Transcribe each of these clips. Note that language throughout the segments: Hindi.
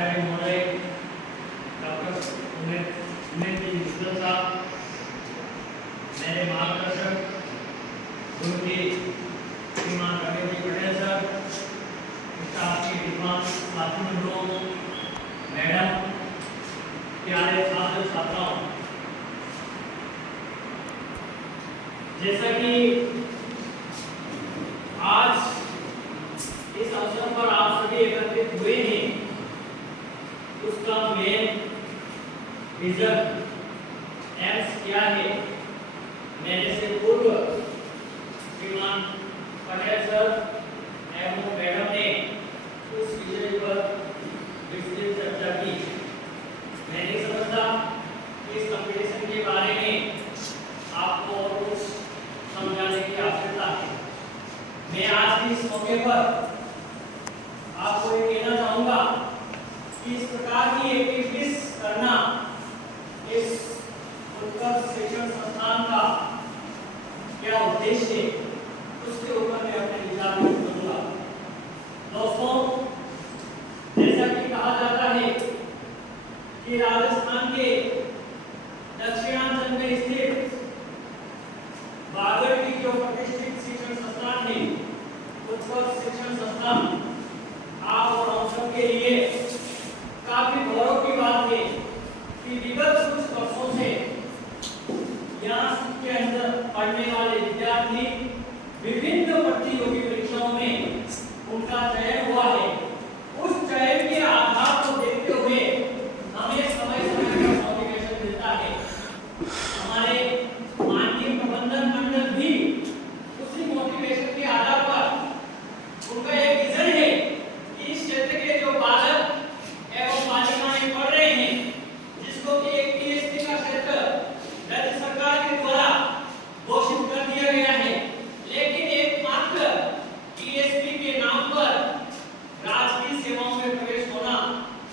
आचार्य महोदय डॉक्टर उमेश जी मिश्रा साहब, मेरे मार्गदर्शक गुरुजी श्रीमान रमेश जी पटेल सर, स्टाफ के विद्वान साथियों, मैडम, प्यारे छात्र छात्राओं, जैसा कि आज इस अवसर पर आप सभी एकत्रित हुए हैं, उसका मेन रीजन एम्स क्या है, मेरे से पूर्व श्रीमान पटेल सर एवं मैडम ने उस विषय पर विस्तृत चर्चा की। मैं नहीं समझता कि इस कंपटीशन के बारे में आपको और कुछ समझाने की आवश्यकता है। मैं आज के इस मौके पर आपको ये कहना चाहूँगा कि इस प्रकार की एक्टिविटीज करना इस उत्कर्ष शिक्षण संस्थान का क्या उद्देश्य है, उसके ऊपर मैं अपने विचार व्यक्त करूँगा। दोस्तों, जैसा कि कहा जाता है कि राजस्थान के दक्षिणांचल में स्थित बागड़ की जो प्रतिष्ठित शिक्षण संस्थान है, उत्कर्ष शिक्षण संस्थान, आप और हम सब के लिए काफी गौरव की बात है कि विगत कुछ वर्षों से यहाँ के अंदर पढ़ने वाले विद्यार्थी विभिन्न प्रतियोगी परीक्षाओं में उनका चयन हुआ है। उस चयन के आधार को देखते हुए हमें समय समय पर मोटिवेशन मिलता है। हमारे माननीय प्रबंधन मंडल भी उसी मोटिवेशन के आधार पर उनका एक विजन है कि इस क्षेत्र के जो बालक एवं बालिकाएं पढ़ रहे हैं, जिसको कि एक पीएचडी का क्षेत्र राज्य सरकार के द्वारा घोषित कर दिया गया है, लेकिन एकमात्र पीएचडी के नाम पर राजकीय सेवाओं में प्रवेश होना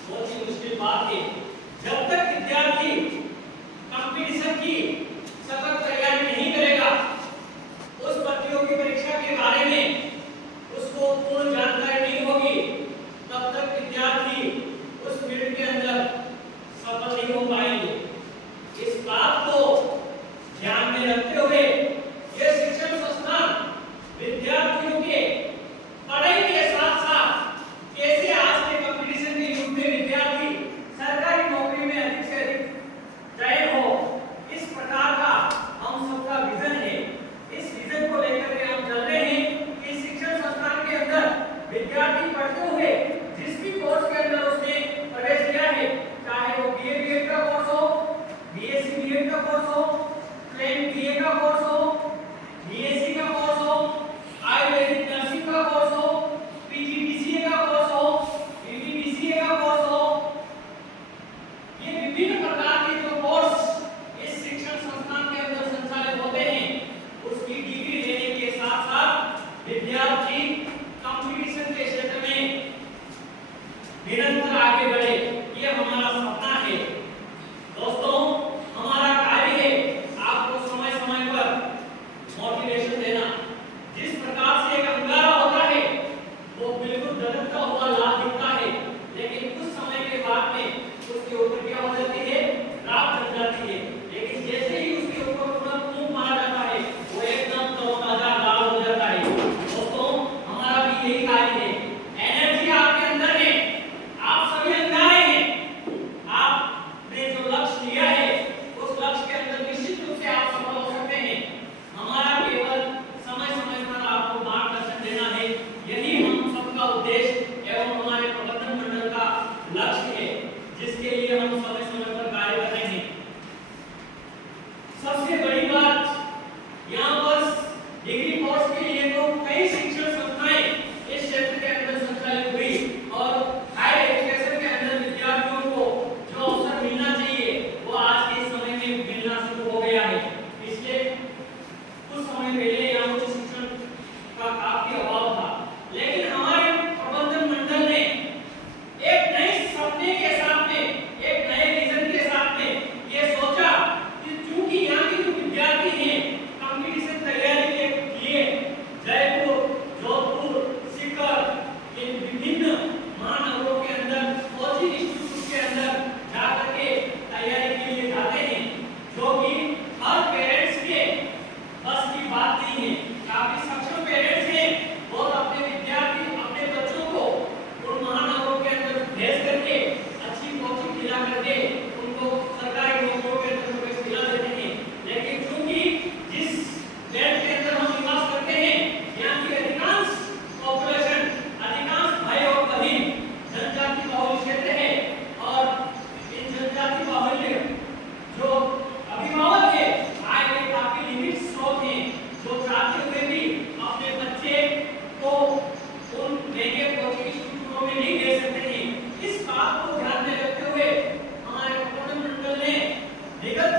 बहुत ही मुश्किल बात है। जब तक विद्यार्थी कंपटीशन की सख्त तैयारी नहीं करेगा, उस प्रतियोगी परीक्षा के बारे में उसको पूर्ण जानकारी नहीं होगी, तब तक विद्यार्थी उस फील्ड के अंदर सफल नहीं हो पाएंगे। इस बात को ध्यान में रखते हुए ये शिक्षण संस्थान विद्यार्थियों के पढ़ाई के साथ साथ कैसे आज के कंपटीशन के युग में विद्यार्थी सरकारी नौकरी में अधिक से अधिक चयन हो, इस प्रकार का हम सबका विजन है। इस विजन को लेकर के हम चल रहे हैं कि शिक्षण संस्थान के अंदर विद्यार्थी पढ़ते हुए जिस भी कोर्स के अंदर उसने प्रवेश किया है, चाहे वो बीए बीएड का कोर्स हो, बीएससी बीएड का कोर्स हो, प्लेन बीए का कोर्स हो, बीएससी का कोर्स हो, आयुर्वेदिक नर्सिंग का कोर्स हो, पीजीडीसीए का कोर्स हो, बीडीसीए का कोर्स हो, ये विभिन्न प्रकार के जो कोर्स इस शिक्षण संस्थान के अंदर संचालित होते हैं, उसकी डिग्री लेने के साथ साथ विद्यार्थी कंपटीशन के क्षेत्र में निरंतर आगे बढ़े, ये हमारा सपना है। दोस्तों, हमारा कार्य है आपको समय समय पर मोटिवेशन देना। जिस प्रकार से एक अंगारा होता है वो बिल्कुल दलकता हुआ लाल दिखता है, लेकिन कुछ समय के बाद में उसके ऊपर क्या हो जाती है, राख जम जाती है, लेकिन जैसे ही उसके ऊपर तुरंत फूंक मारा जाता है वो एकदम तरोताजा लाल हो जाता है। दोस्तों, हमारा भी यही कार्य है। एनर्जी आपके अंदर है, आप सभी अंगारे हैं, आपने जो लक्ष्य लिया है उस लक्ष्य के अंदर निश्चित रूप से आप सफल हो सकते हैं। हमारा केवल समय समय पर आपको मार्गदर्शन देना है, यही हम सबका उद्देश्य एवं हमारे प्रबंधन मंडल का लक्ष्य है, जिसके लिए हम समय समय पर कार्य कर रहे हैं। सबसे बड़ी बात, यहाँ पर डिग्री कोर्स के लिए तो कई शिक्षण संस्थाएं इस क्षेत्र के अंदर संचालित हुई और हायर एजुकेशन के अंदर विद्यार्थियों को जो अवसर मिलना चाहिए वो आज के समय में मिलना शुरू हो गया है। पिछले कुछ समय पहले यहाँ उच्च शिक्षण का काफी अभाव था, लेकिन हमारे प्रबंधन मंडल ने एक नए सपने के साथ में करके उनको सरकारी नौकरियों के अंदर प्रवेश दिला देते हैं। लेकिन चूंकि जिस बेल्ट के अंदर हम निवास करते हैं यहाँ की अधिकांश पॉपुलेशन, अधिकांश भाई और बहन जनजाति बहुल क्षेत्र है और इन जनजाति बाहुल्य जो अभिभावक है आय के काफी लिमिट स्रोत हैं जो चाहते हुए भी अपने बच्चे को उन महंगे कोचिंग इंस्टीट्यूटों में नहीं दे सकते हैं। इस बात को ध्यान में रखते हुए हमारे प्रबंधन मंडल ने विगत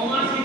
कॉमर्स